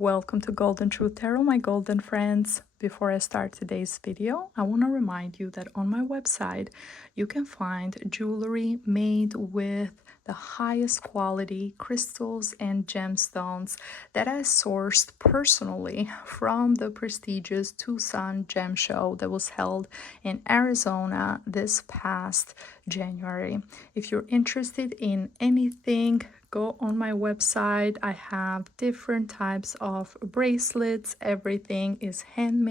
Welcome to Golden Truth Tarot, my golden friends. Before I start today's video, I want to remind you that on my website, you can find jewelry made with the highest quality crystals and gemstones that I sourced personally from the prestigious Tucson Gem Show that was held in Arizona this past January. If you're interested in anything, go on my website. I have different types of bracelets. Everything is handmade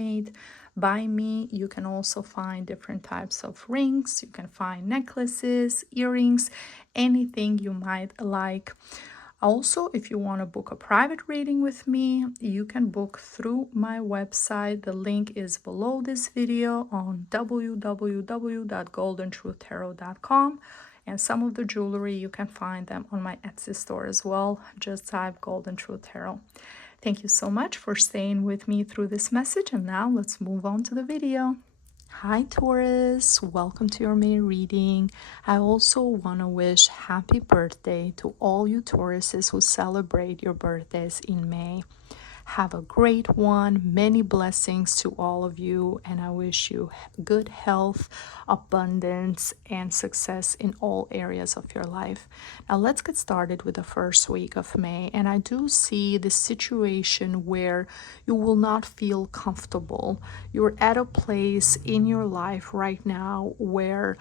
by me. You can also find different types of rings. You can find necklaces, earrings, anything you might like. Also, if you want to book a private reading with me, you can book through my website. The link is below this video on www.goldentruthtarot.com. And some of the jewelry, you can find them on my Etsy store as well. Just type Golden Truth Tarot. Thank you so much for staying with me through this message. And now let's move on to the video. Hi Taurus, welcome to your May reading. I also want to wish happy birthday to all you Tauruses who celebrate your birthdays in May. Have a great one, many blessings to all of you, and I wish you good health, abundance, and success in all areas of your life. Now let's get started with the first week of May, and I do see this situation where you will not feel comfortable. You're at a place in your life right now where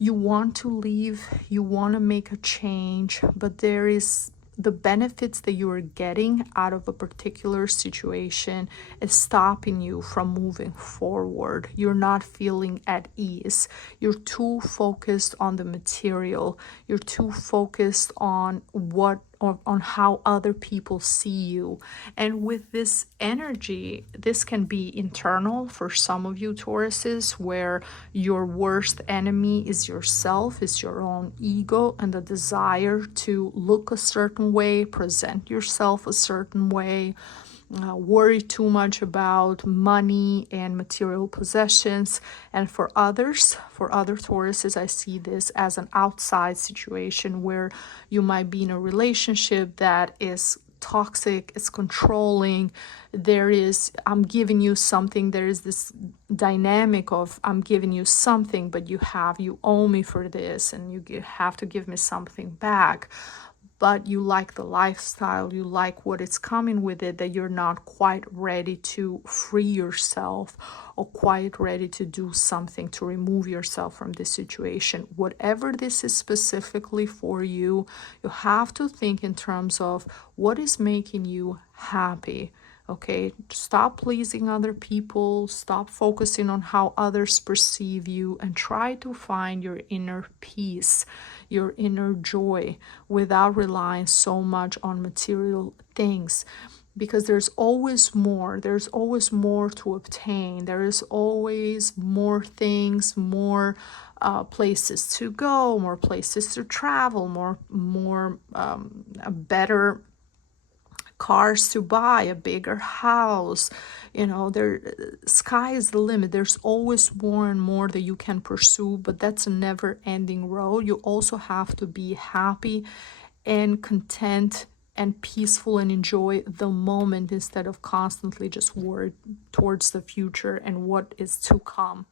you want to leave, you want to make a change, but there is the benefits that you are getting out of a particular situation is stopping you from moving forward. You're not feeling at ease. You're too focused on the material. You're too focused on on how other people see you. And with this energy, this can be internal for some of you Tauruses, where your worst enemy is yourself, is your own ego and the desire to look a certain way, present yourself a certain way, worry too much about money and material possessions. And for others, for other Tauruses, I see this as an outside situation where you might be in a relationship that is toxic, is controlling. There is, I'm giving you something. There is this dynamic of, I'm giving you something, but you owe me for this, and you have to give me something back. But you like the lifestyle, you like what is coming with it, that you're not quite ready to free yourself or quite ready to do something to remove yourself from this situation. Whatever this is specifically for you, you have to think in terms of what is making you happy. Okay, stop pleasing other people, stop focusing on how others perceive you, and try to find your inner peace, your inner joy, without relying so much on material things. Because there's always more to obtain. There is always more things, more places to go, more places to travel, more better cars to buy, a bigger house. Sky is the limit. There's always more and more that you can pursue, but that's a never-ending road. You also have to be happy and content and peaceful and enjoy the moment instead of constantly just worried towards the future and what is to come.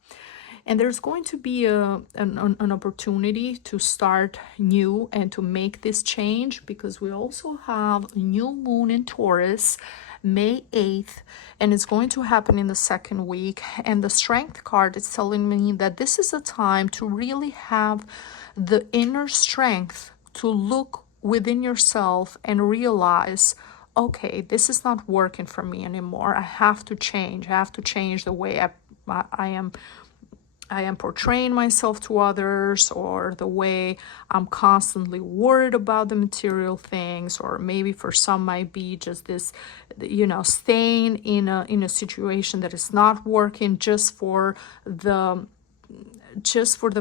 And there's going to be an opportunity to start new and to make this change, because we also have a new moon in Taurus, May 8th, and it's going to happen in the second week. And the Strength card is telling me that this is a time to really have the inner strength to look within yourself and realize, okay, this is not working for me anymore. I have to change. I have to change the way I am portraying myself to others, or the way I'm constantly worried about the material things, or maybe for some might be just this, staying in a situation that is not working just for the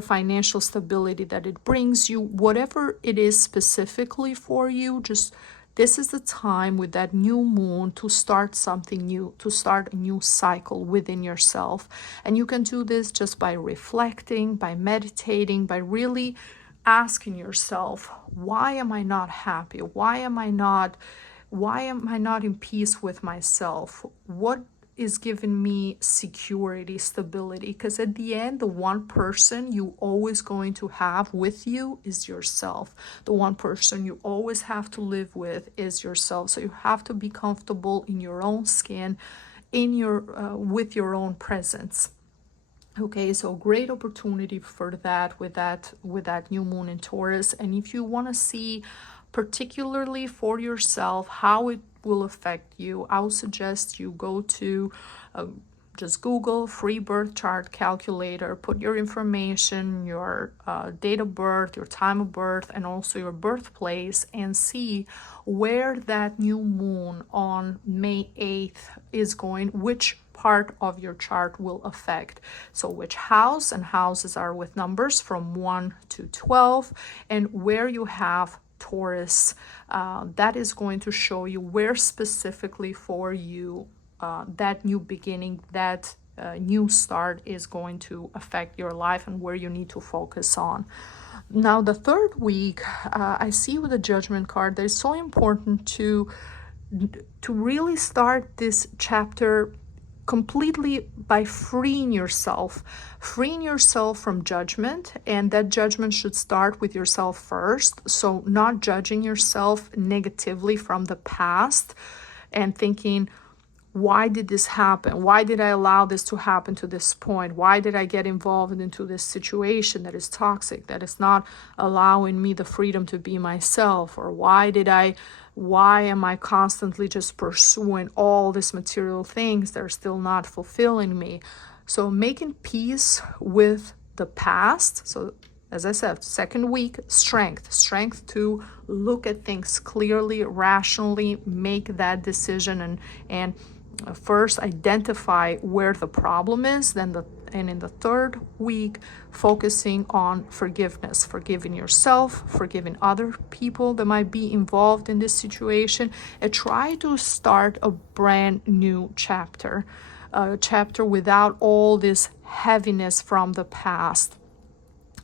financial stability that it brings you. Whatever it is specifically for you, this is the time with that new moon to start something new, to start a new cycle within yourself. And you can do this just by reflecting, by meditating, by really asking yourself, why am I not happy? Why am I not Why am I not in peace with myself? What is giving me security, stability? Because at the end, the one person you always going to have with you is yourself. The one person you always have to live with is yourself. So you have to be comfortable in your own skin, in your with your own presence. Okay, so great opportunity for that with that new moon in Taurus. And if you want to see particularly for yourself how it will affect you, I would suggest you go to just Google free birth chart calculator, put your information, your date of birth, your time of birth, and also your birthplace, and see where that new moon on May 8th is going, which part of your chart will affect. So which house, and houses are with numbers from 1 to 12, and where you have Taurus, that is going to show you where specifically for you that new beginning, that new start is going to affect your life and where you need to focus on. Now, the third week, I see with the Judgment card that it's so important to really start this chapter completely by freeing yourself from judgment. And that judgment should start with yourself first. So not judging yourself negatively from the past and thinking, why did this happen? Why did I allow this to happen to this point? Why did I get involved into this situation that is toxic, that is not allowing me the freedom to be myself? Or why am I constantly just pursuing all these material things that are still not fulfilling me? So making peace with the past. So as I said, second week, strength to look at things clearly, rationally, make that decision, and first identify where the problem is, and in the third week, focusing on forgiveness, forgiving yourself, forgiving other people that might be involved in this situation, and try to start a brand new chapter, a chapter without all this heaviness from the past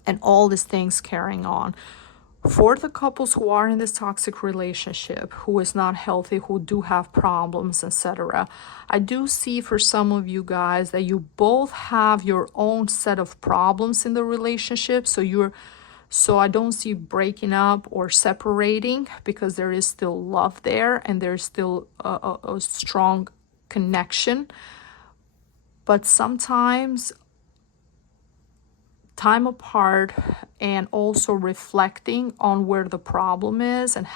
and all these things carrying on. For the couples who are in this toxic relationship, who is not healthy, who do have problems, etc., I do see for some of you guys that you both have your own set of problems in the relationship. So I don't see breaking up or separating, because there is still love there and there's still a strong connection. But sometimes time apart, and also reflecting on where the problem is, and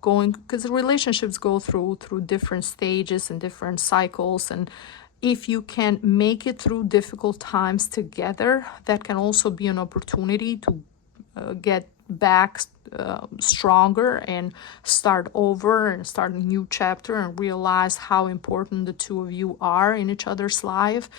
because relationships go through different stages and different cycles, and if you can make it through difficult times together, that can also be an opportunity to get back stronger and start over and start a new chapter, and realize how important the two of you are in each other's life.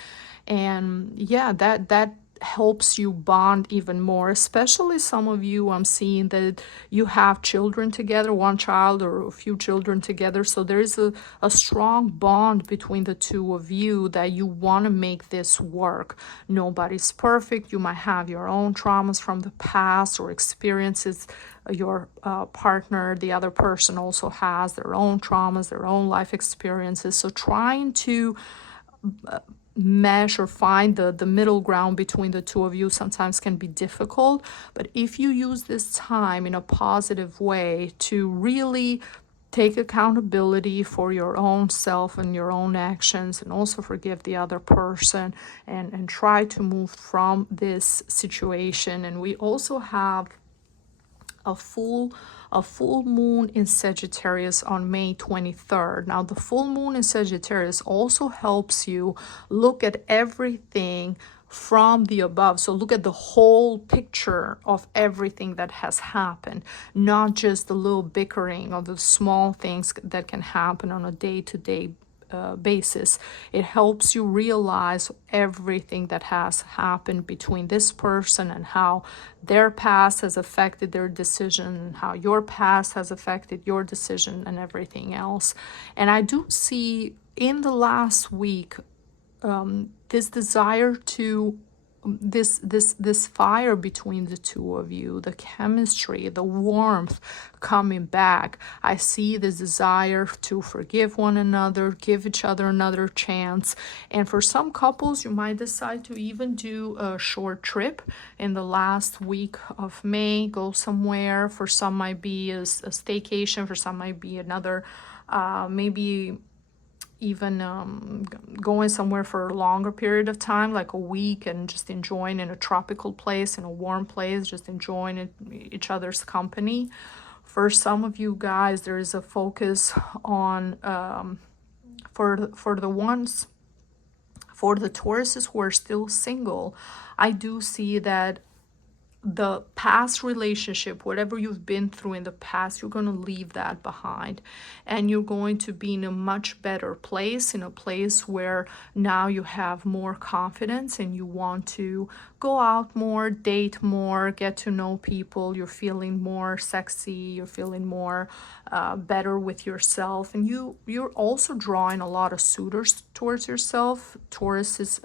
And yeah, that helps you bond even more, especially some of you, I'm seeing that you have children together, one child or a few children together. So there is a strong bond between the two of you that you want to make this work. Nobody's perfect. You might have your own traumas from the past or experiences. Your partner, the other person, also has their own traumas, their own life experiences. So trying to mesh or find the middle ground between the two of you sometimes can be difficult. But if you use this time in a positive way to really take accountability for your own self and your own actions, and also forgive the other person, and try to move from this situation. And we also have a full moon in Sagittarius on May 23rd. Now, the full moon in Sagittarius also helps you look at everything from the above. So look at the whole picture of everything that has happened, not just the little bickering or the small things that can happen on a day-to-day basis. It helps you realize everything that has happened between this person, and how their past has affected their decision, how your past has affected your decision, and everything else. And I do see in the last week this desire to this fire between the two of you, the chemistry, the warmth coming back. I see this desire to forgive one another, give each other another chance. And for some couples, you might decide to even do a short trip in the last week of May, go somewhere. For some might be a staycation, for some might be another, maybe even going somewhere for a longer period of time, like a week, and just enjoying in a tropical place, in a warm place, just enjoying each other's company. For some of you guys, there is a focus on for the ones, for the Tauruses who are still single. I do see that the past relationship, whatever you've been through in the past, you're going to leave that behind, and you're going to be in a much better place, in a place where now you have more confidence and you want to go out more, date more, get to know people. You're feeling more sexy, you're feeling more better with yourself, and you're also drawing a lot of suitors towards yourself. Taurus is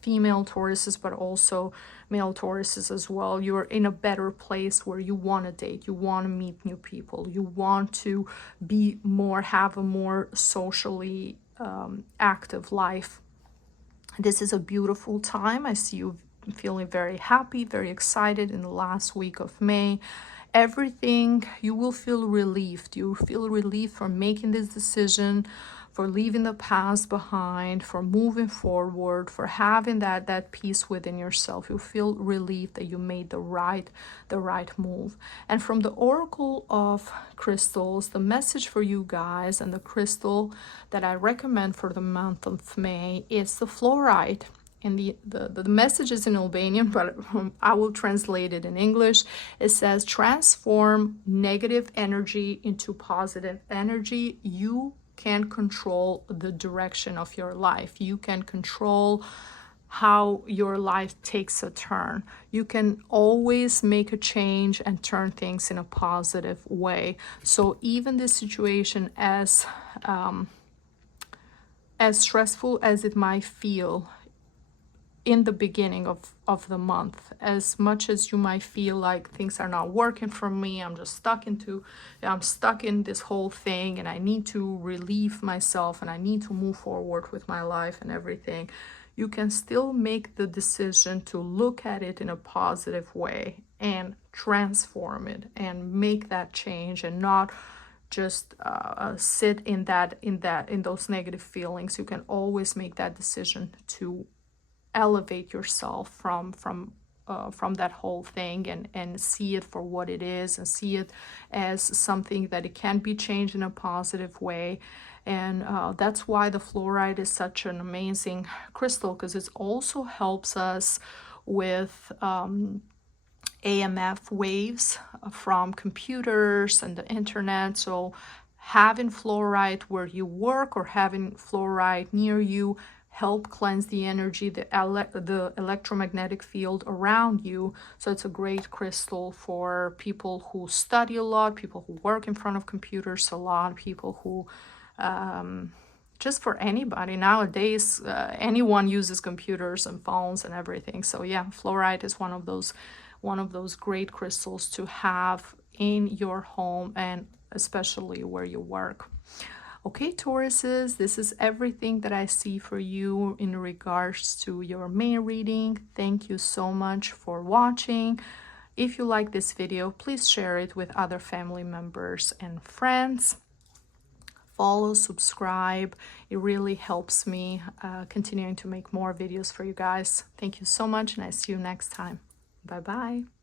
female Tauruses, but also male Tauruses as well. You're in a better place where you want to date, you want to meet new people, you want to be more, have a more socially active life. This is a beautiful time. I see you feeling very happy, very excited in the last week of May. Everything, you will feel relieved. You will feel relieved for making this decision, for leaving the past behind, for moving forward, for having that peace within yourself. You feel relieved that you made the right move. And from the Oracle of Crystals, the message for you guys, and the crystal that I recommend for the month of May is the fluorite. And the message is in Albanian, but I will translate it in English. It says, transform negative energy into positive energy. You can control the direction of your life. You can control how your life takes a turn. You can always make a change and turn things in a positive way. So even this situation, as stressful as it might feel in the beginning of the month, as much as you might feel like things are not working for me, I'm stuck in this whole thing, and I need to relieve myself, and I need to move forward with my life and everything, you can still make the decision to look at it in a positive way and transform it and make that change, and not just sit in those negative feelings. You can always make that decision to elevate yourself from that whole thing, and see it for what it is, and see it as something that it can be changed in a positive way. And that's why the fluorite is such an amazing crystal, because it also helps us with AMF waves from computers and the internet. So having fluorite where you work, or having fluorite near you, help cleanse the energy, the electromagnetic field around you. So it's a great crystal for people who study a lot, people who work in front of computers a lot, people who just for anybody nowadays. Anyone uses computers and phones and everything. So yeah, fluorite is one of those great crystals to have in your home, and especially where you work. Okay, Tauruses, this is everything that I see for you in regards to your May reading. Thank you so much for watching. If you like this video, please share it with other family members and friends. Follow, subscribe. It really helps me continuing to make more videos for you guys. Thank you so much, and I see you next time. Bye-bye.